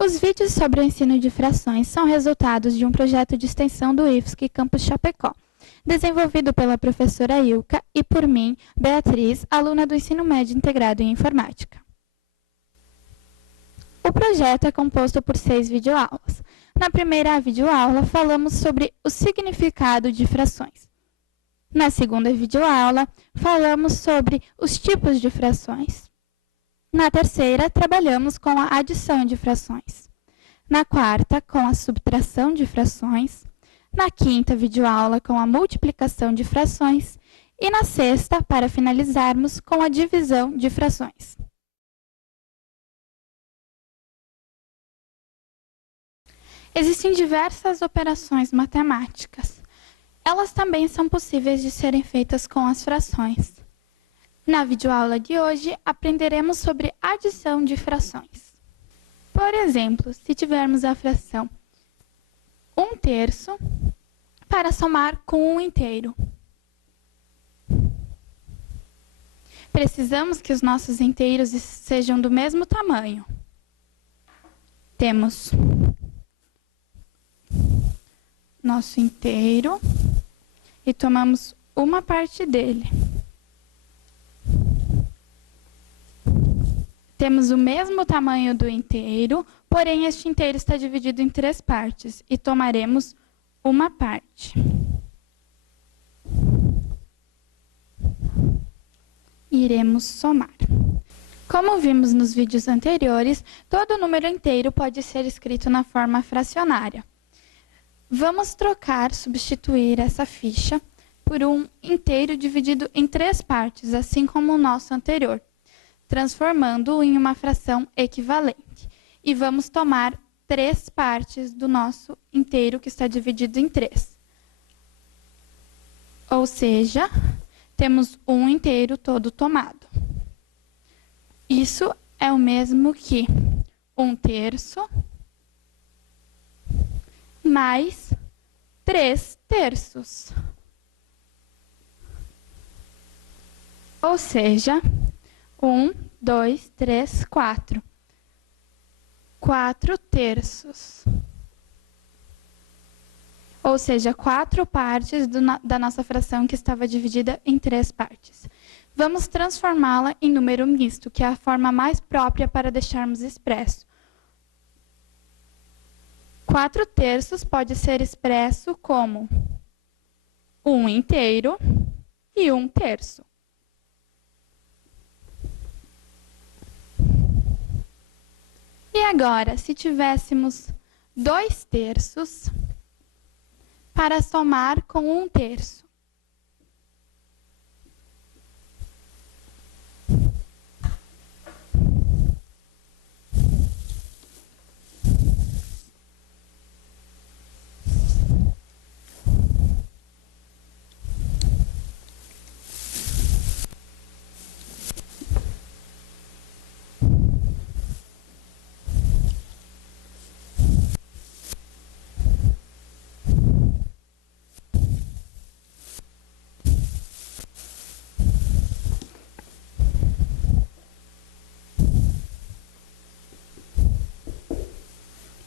Os vídeos sobre o ensino de frações são resultados de um projeto de extensão do IFSC Campus Chapecó, desenvolvido pela professora Ilka e por mim, Beatriz, aluna do Ensino Médio Integrado em Informática. O projeto é composto por 6 videoaulas. Na primeira videoaula, falamos sobre o significado de frações. Na segunda videoaula, falamos sobre os tipos de frações. Na terceira, trabalhamos com a adição de frações. Na quarta, com a subtração de frações. Na quinta videoaula, com a multiplicação de frações. E na sexta, para finalizarmos, com a divisão de frações. Existem diversas operações matemáticas. Elas também são possíveis de serem feitas com as frações. Na videoaula de hoje, aprenderemos sobre adição de frações. Por exemplo, se tivermos a fração 1/3 para somar com 1 inteiro. Precisamos que os nossos inteiros sejam do mesmo tamanho. Temos nosso inteiro e tomamos uma parte dele. Temos o mesmo tamanho do inteiro, porém este inteiro está dividido em 3 partes e tomaremos uma parte. Iremos somar. Como vimos nos vídeos anteriores, todo número inteiro pode ser escrito na forma fracionária. Vamos substituir essa ficha por um inteiro dividido em 3 partes, assim como o nosso anterior, transformando-o em uma fração equivalente. E vamos tomar 3 partes do nosso inteiro que está dividido em 3. Ou seja, temos um inteiro todo tomado. Isso é o mesmo que 1/3 mais 3/3. Ou seja, 1, 2, 3, 4. 4/3. Ou seja, 4 partes da nossa fração que estava dividida em 3 partes. Vamos transformá-la em número misto, que é a forma mais própria para deixarmos expresso. 4/3 pode ser expresso como 1 inteiro e 1/3. E agora, se tivéssemos 2/3 para somar com 1/3.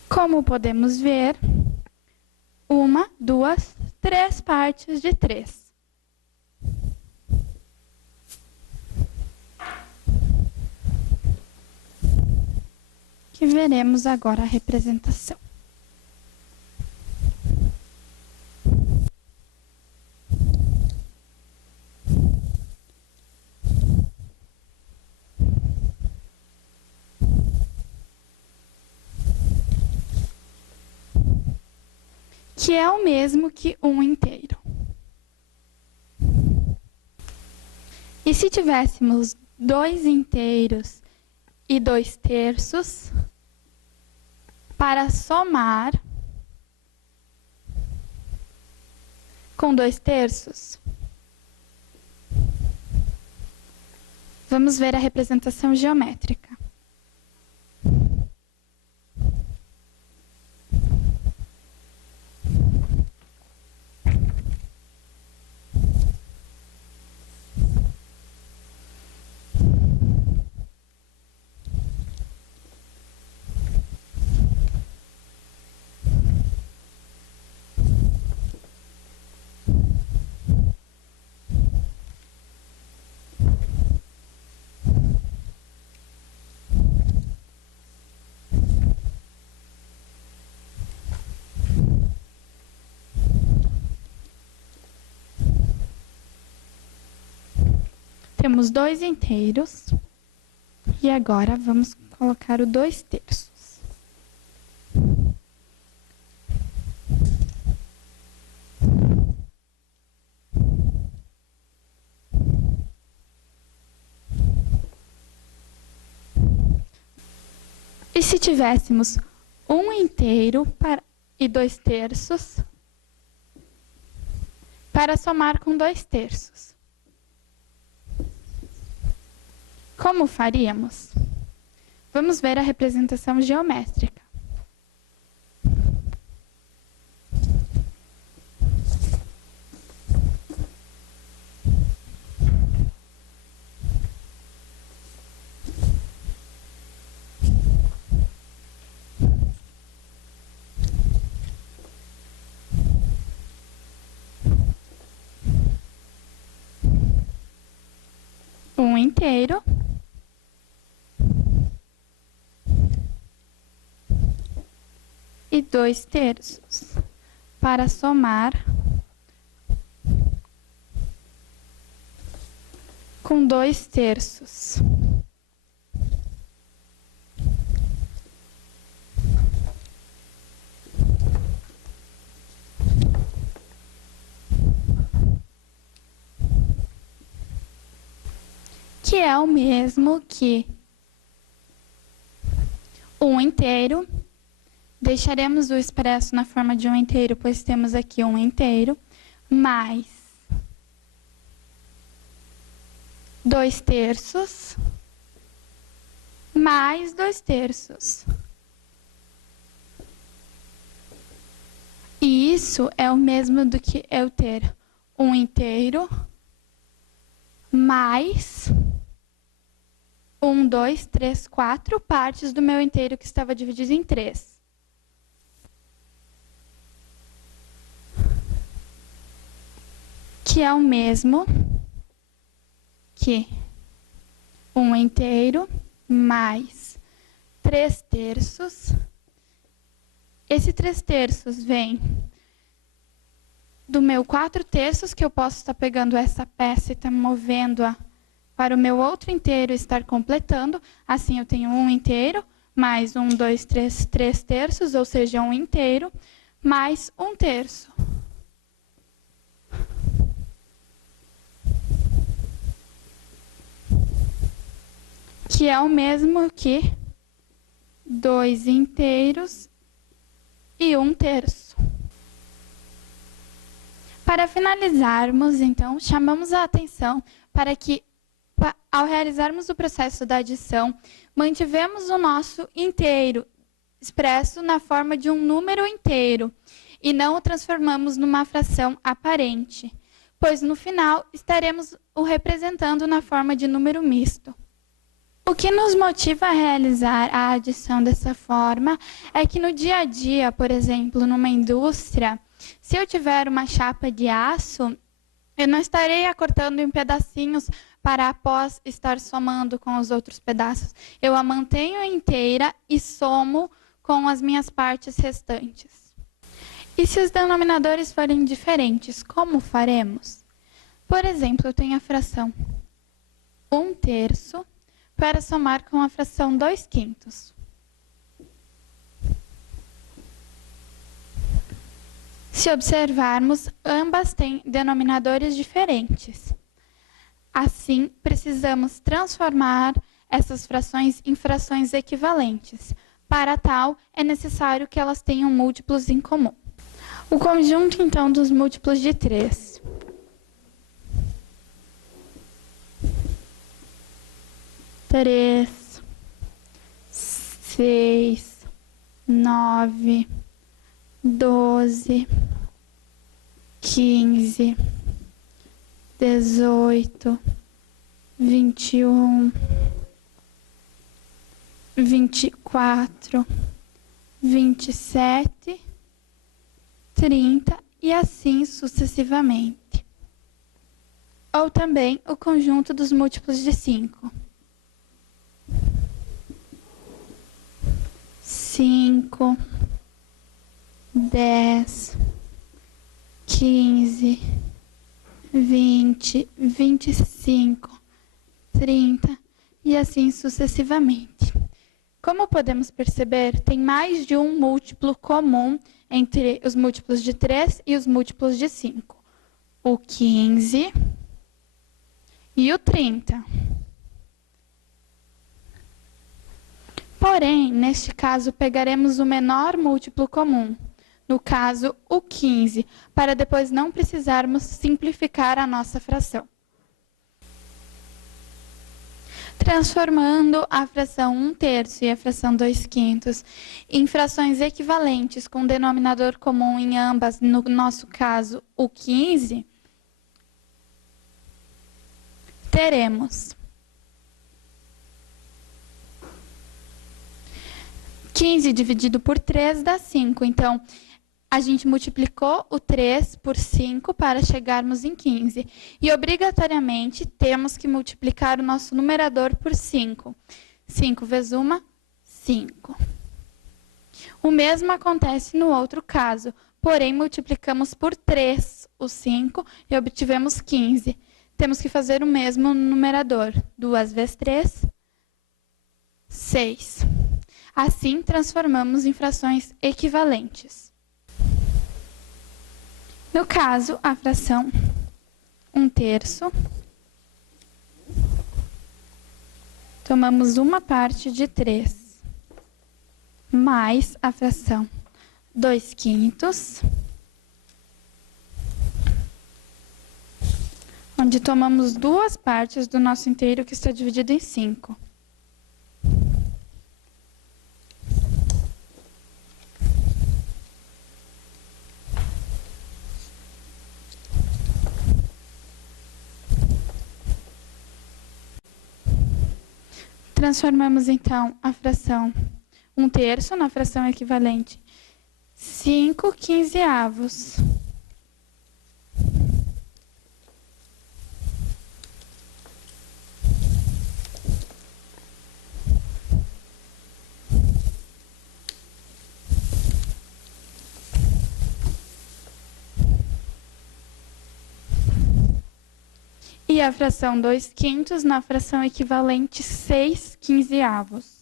Como podemos ver, 1, 2, 3 partes de 3. Que veremos agora a representação. Que é o mesmo que 1 inteiro. E se tivéssemos 2 inteiros e 2/3 para somar com 2/3, vamos ver a representação geométrica. Temos 2 inteiros. E agora vamos colocar o 2/3. E se tivéssemos 1 inteiro e 2/3 para somar com 2/3? Como faríamos? Vamos ver a representação geométrica. Um inteiro e 2/3 para somar com 2/3. Que é o mesmo que 1 inteiro. Deixaremos o expresso na forma de 1 inteiro, pois temos aqui 1 inteiro, mais 2/3, mais 2/3. E isso é o mesmo do que eu ter 1 inteiro, mais 1, 2, 3, 4 partes do meu inteiro que estava dividido em 3. Que é o mesmo que 1 inteiro mais 3/3. Esse 3/3 vem do meu 4/3, que eu posso estar pegando essa peça e estar movendo-a para o meu outro inteiro estar completando. Assim, eu tenho 1 inteiro mais 1, 2, 3, 3/3, ou seja, 1 inteiro mais 1/3. Que é o mesmo que 2 inteiros e 1/3. Para finalizarmos, então, chamamos a atenção para que, ao realizarmos o processo da adição, mantivemos o nosso inteiro expresso na forma de um número inteiro e não o transformamos numa fração aparente, pois no final estaremos o representando na forma de número misto. O que nos motiva a realizar a adição dessa forma é que no dia a dia, por exemplo, numa indústria, se eu tiver uma chapa de aço, eu não estarei a cortando em pedacinhos para após estar somando com os outros pedaços. Eu a mantenho inteira e somo com as minhas partes restantes. E se os denominadores forem diferentes, como faremos? Por exemplo, eu tenho a fração 1/3 para somar com a fração 2/5. Se observarmos, ambas têm denominadores diferentes. Assim, precisamos transformar essas frações em frações equivalentes. Para tal, é necessário que elas tenham múltiplos em comum. O conjunto, então, dos múltiplos de 3. 3, 6, 9, 12, 15, 18, 21, 24, 27, 30 e assim sucessivamente. Ou também o conjunto dos múltiplos de 5. 5, 10, 15, 20, 25, 30 e assim sucessivamente. Como podemos perceber, tem mais de um múltiplo comum entre os múltiplos de 3 e os múltiplos de 5. O 15 e o 30. Porém, neste caso, pegaremos o menor múltiplo comum, no caso, o 15, para depois não precisarmos simplificar a nossa fração. Transformando a fração 1/3 e a fração 2/5 em frações equivalentes com denominador comum em ambas, no nosso caso, o 15, teremos 15 dividido por 3 dá 5. Então, a gente multiplicou o 3 por 5 para chegarmos em 15. E, obrigatoriamente, temos que multiplicar o nosso numerador por 5. 5 vezes 1, 5. O mesmo acontece no outro caso. Porém, multiplicamos por 3 o 5 e obtivemos 15. Temos que fazer o mesmo no numerador. 2 vezes 3, 6. Assim, transformamos em frações equivalentes. No caso, a fração 1/3, tomamos uma parte de 3, mais a fração 2/5, onde tomamos duas partes do nosso inteiro que está dividido em 5. Transformamos, então, a fração 1/3 na fração equivalente 5/15. E a fração 2/5 na fração equivalente 6/15.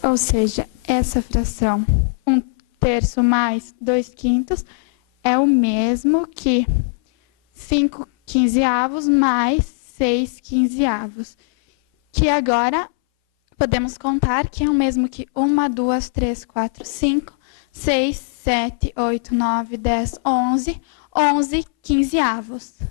Ou seja, essa fração 1/3 mais 2/5 é o mesmo que 5/15 mais 6/15. Que agora podemos contar que é o mesmo que 1, 2, 3, 4, 5, 6, 7, 8, 9, 10, 11, 11/15.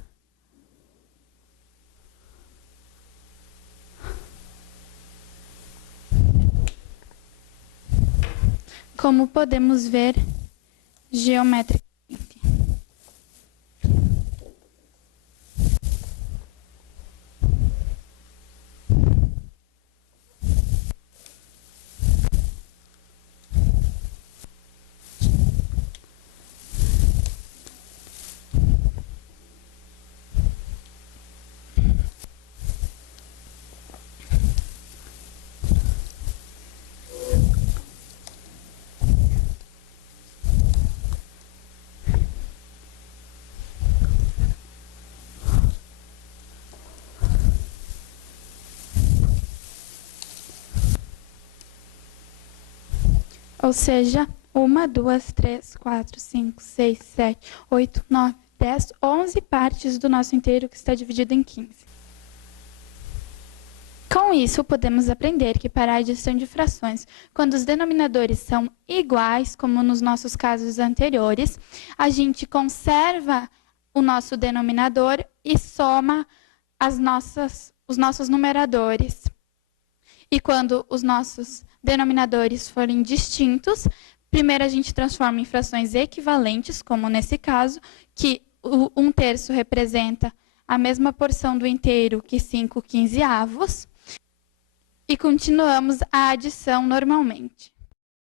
Como podemos ver geometricamente. Ou seja, 1, 2, 3, 4, 5, 6, 7, 8, 9, 10, 11 partes do nosso inteiro que está dividido em 15. Com isso, podemos aprender que para a adição de frações, quando os denominadores são iguais, como nos nossos casos anteriores, a gente conserva o nosso denominador e soma os nossos numeradores. E quando os nossos denominadores forem distintos, primeiro a gente transforma em frações equivalentes, como nesse caso, que o 1/3 representa a mesma porção do inteiro que 5/15. E continuamos a adição normalmente.